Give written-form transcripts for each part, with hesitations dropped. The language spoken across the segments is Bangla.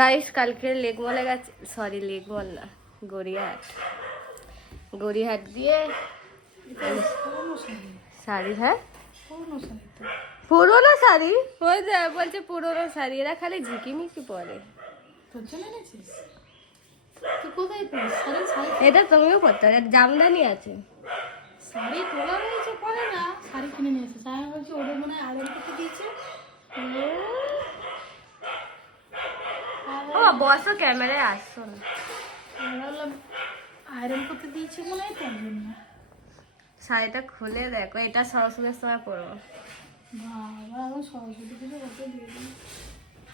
গাইস কালকে লেক মলে গেছে, সরি লেক মল না, গড়িয়াহাট দিয়ে শাড়ি। হ্যাঁ পুরোনো শাড়ি, ওই যে বলছে পুরোনো শাড়ি, এরা খালি ঝিকিমিকি পরে। এটা তুমিও করতে পারো, জামদানি আছে। শাড়ি তোলা হয়েছে পরে না, শাড়ি কিনে নিয়েছে। আমি বলছি ওদের মনে হয় আয়রন করতে দিয়েছে। ও বসো, ক্যামেরায় আসছো না। বললাম আয়রন করতে দিয়েছে মনে হয়, তার জন্য। শাড়িটা খুলে দেখো, এটা সরস্বতীর সময় পরবো। বাবা আমার সরস্বতী পুজো কত দিয়ে দিই,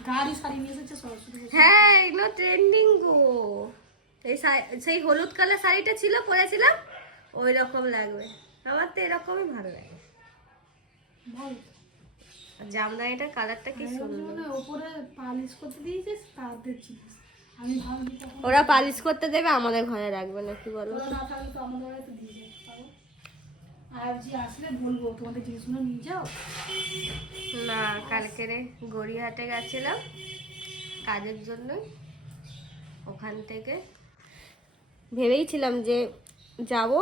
গাড়ি শাড়ি নিয়ে এসেছে সরস্বতী পুজো। হ্যাঁ এগুলো ট্রেন্ডিং গো। এই সেই হলুদ কালার শাড়িটা ছিল, পরেছিলাম, ওই রকম লাগবে। আমার তো এরকমই ভালো লাগে। ভালো জামদানিটার কালারটা কি সুন্দর। মানে ওপরে পালিশ করতে দিয়েছে তাদের জিনিস। আমি ভাবলি তখন ওরা পালিশ করতে দেবে, আমাদের ঘরে রাখবে না, কি বলো? ওরা না থাকলে তো আমাদের বাড়িতে দিয়ে যাবে। আর যে আসলে বলবো তোমাদের জিনিসগুলো নিয়ে যাও। না কালকে গড়িয়াহাটে গেছিলাম কাজের জন্য, ওখান থেকে ভেবেইছিলাম যে যাব,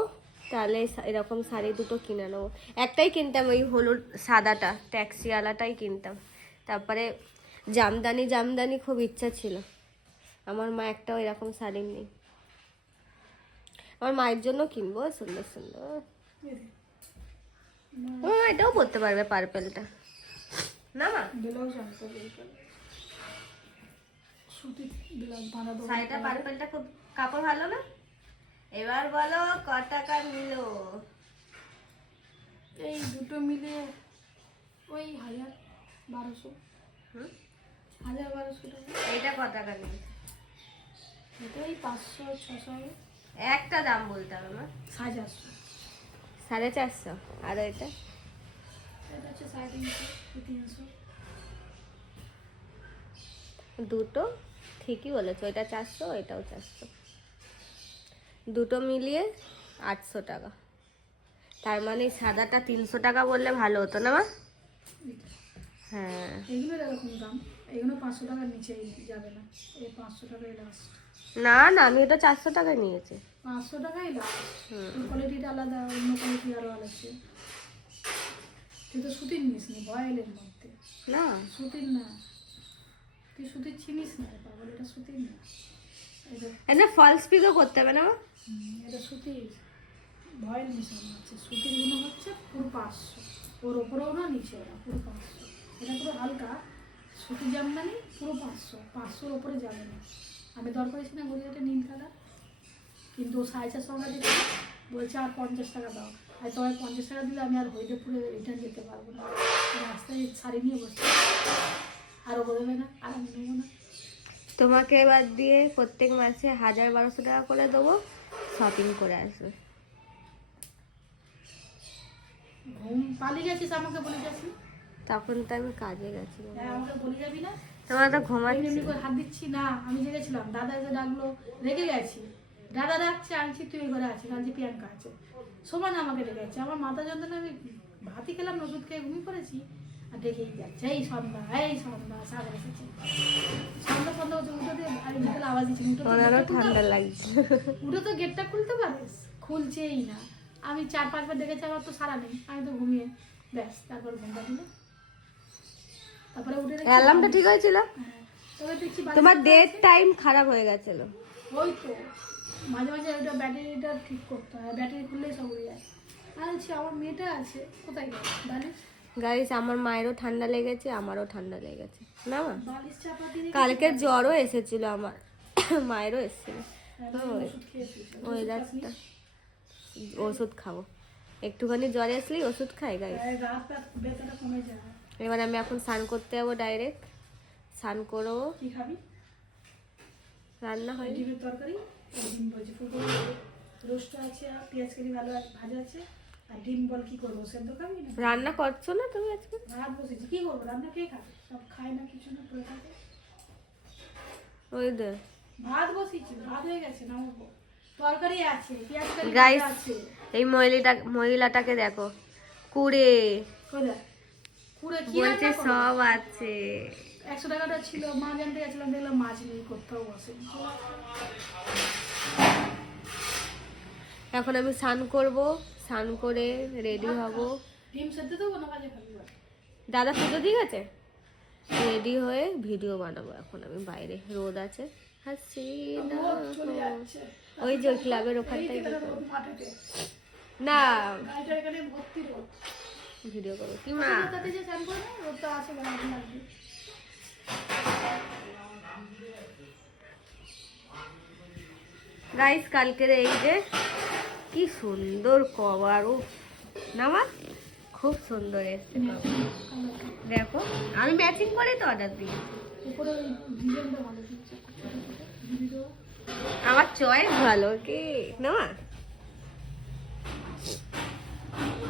তাহলে এরকম শাড়ি দুটো কিনে নেবো। একটাই কিনতাম, ওই হলুদ সাদাটা ট্যাক্সিওয়ালাটাই কিনতাম। তারপরে জামদানি খুব ইচ্ছা ছিল। আমার মা একটাও এরকম শাড়ি নেই, আমার মায়ের জন্য কিনবো সুন্দর সুন্দর। ও এটাও পরতে পারবে, পার্পেলটা না মা? ব্লাউজ আনতে হবে, সুতি ব্লাউজ বানাবো। শাড়িটা পার্পেলটা খুব কাপড় ভালো না? এবার বলো ক টাকা নিল? এই দুটো মিলে ওই 1200। 1200 টাকা। এইটা ক টাকা নিল? এটা ওই 500-600। একটা দাম বলতে হবে না? 450। 450। আর এটা এটা হচ্ছে 350-300। দুটো ঠিকই বলেছো, এটা 400, এটাও 400, দুটো মিলিয়ে 800 টাকা। তার মানে সাদাটা 300 টাকা বললে ভালো হতো না মা? হ্যাঁ এগুলোর এরকম দাম, এগুলো 500 টাকার নিচেই যাবে না। এই 500 টাকাই লাস্ট। না না, আমি এটা 400 টাকায় নিয়েছি। 500 টাকাই লাস্ট। কোয়ালিটিটা আলাদা, অন্য কোয়ালিটি আরও আলাদা। তুই তো সুতির নিস নি, ভয়েলের মধ্যে। না সুতির না, তুই সুতির চিনিস না পাগল, এটা সুতির না। এটা ফলস পিকও করতে হবে না মা? এটা সুতির ভয়েল মিশানো হচ্ছে। সুতির গুলো হচ্ছে পুরো 500, ওর ওপরেও না নিচেও না, পুরো 500। এটা পুরো হালকা সুতির জামদানি, পুরো 500, 500-র ওপরে যাবে না। আমি দরকার ছিল না গড়িয়াতে নীল কালার, কিন্তু 450 টাকা দিতে বলছে আর 50 টাকা দাও। আর তোমার 50 টাকা দিলে আমি আর হইদেপুরে রিটার্ন যেতে পারবো না, রাস্তায় শাড়ি নিয়ে বসতে আরও বলবে না, আর আমি নেবো না। তোমাকে এবার দিয়ে প্রত্যেক মাসে 1000-1200 টাকা করে দেবো, শপিং করে আসবে। ঘুম পালিয়ে গেছিস, আমাকে বলে যাচ্ছি। তখন তো আমি কাজে গেছি। হ্যাঁ আমাকে বলে যাবি না। তোমার তো এমনি ঘুমাচ্ছি। এমনি করে হাত দিচ্ছি না, আমি জেগেছিলাম। দাদা এসে ডাকলো, রেগে গেছি। দাদা ডাকছে, আনছি তুই এই ঘরে আছিস, আনছি প্রিয়াঙ্কা আছে। সমান আমাকে ডেকেছে, আমার মাথা যন্ত্রণা, আমি ভাতই খেলাম না, ওষুধ খেয়ে ঘুমিয়ে পড়েছি। আর ডেকেই যাচ্ছে, এই সন্ধ্যা সাগর এসেছে। সন্ধ্যা হচ্ছে, উঠে দিয়ে আমি বিকেলে আওয়াজ দিচ্ছি, ওনারও ঠান্ডা লাগছে। উঠে তো গেটটা খুলতে পারিস, খুলছেই না। আমি 4-5 বার ডেকেছি, আমার তো সারা নেই, আমি তো ঘুমিয়ে ব্যাস। তারপর ঘুমটা দিল, তারপরে উঠে দেখছি অ্যালার্মটা ঠিক হয়েছিল? হ্যাঁ, তবে দেখছি তোমার ডেট টাইম খারাপ হয়ে গেছিল। ওই তো মাঝে মাঝে ওইটা ব্যাটারিটা ঠিক করতে হয়, ব্যাটারি খুললেই সব উড়ে যায়। আর হচ্ছে আমার মেয়েটা আছে, কোথায় গেল বালিশ? গাইস আমার মায়েরও ঠান্ডা লেগেছে, আমারও ঠান্ডা লেগেছে না মা? বালিশ চাপা দিয়ে কালকের জ্বরও এসেছিল আমার, মায়েরও এসেছিল। ওষুধ খেয়েছিস? ওই রাতটা ওষুধ খাবো, একটুখানি জ্বর আসলেই ওষুধ খাই গাইস। রাত রাত ব্যথাটা কমে যায়। এবার আমি এখন স্নান করতে যাবো, ডাইরেক্ট স্নান করবো। কি খাবি? রান্না হয় ডিমের তরকারি, ডিম বলছি ফুলকপি রোস্ট আছে, আর পেঁয়াজ কালি ভালো ভাজা আছে, আর ডিম বল কি করবো, সেদ্ধ খাবি না? রান্না করছো না তুমি আজকে? ভাত বসেছি, কি করবো রান্না, কে খাবে? সব খায় না, কিছু না পড়ে থাকে। ওই দে ভাত বসেছি, ভাত হয়ে গেছে, নামাবো। তরকারি আছে, পেঁয়াজ কালি গাইস আছে। এই মহিলাটাকে দেখো, কুড়ে কোথায়? পুরো কি বলছে রান্না করবো? সব আছে। 100 টাকাটা ছিল, মা জানতে গেছিলাম, দেখলাম মাছ নেই, কোথাও বসে এখন আমি স্নান করব, স্নান করে রেডি হব। ডিম সেদ্ধ দেবো না কাজে খাবি? দাদা পুজো দিয়ে গেছে, রেডি হয়ে ভিডিও বানাবো। এখন আমি বাইরে, রোদ আছে, হাসিনা চলে যাচ্ছে ওই যে ওই ক্লাবের ওখানটায় গিয়ে করবো। মাঠেতে না গাড়িটা এখানে ভর্তি রোদ। ভিডিও করবো কি মা। তাতে যে স্নান করে না, রোদটা আছে গাড়ি লাগবে। গাইস কালকের এই যে কি সুন্দর কভার, ও নামা খুব সুন্দর এসছে cover। দেখো আমি ম্যাচিং করে তো অর্ডার দিই। উপরে ওই ডিজাইনটা ভালো দিচ্ছে, ভিডিও আমার চয়েস ভালো কি না মা?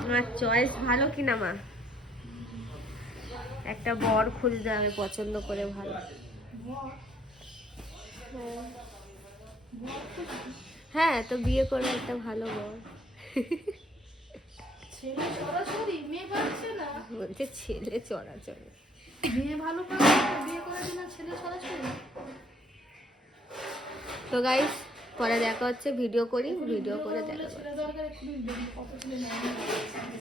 আমার চয়েস ভালো কি না মা? একটা বর খুঁজতে আমি পছন্দ করে ভালো। হ্যাঁ তো বিয়ে করে একটা ভালো বর। ছেলে সরাসরি, মেয়ে পাচ্ছে না। বলছে ছেলে চড়াচড়ি। মেয়ে ভালো পাচ্ছে, বিয়ে করে দিনা ছেলে সরাসরি। তো গাইস পরে দেখা হচ্ছে, ভিডিও করি, ভিডিও করে দেখা ছেলে দরকার, খুবই কত ছেলে নেয়।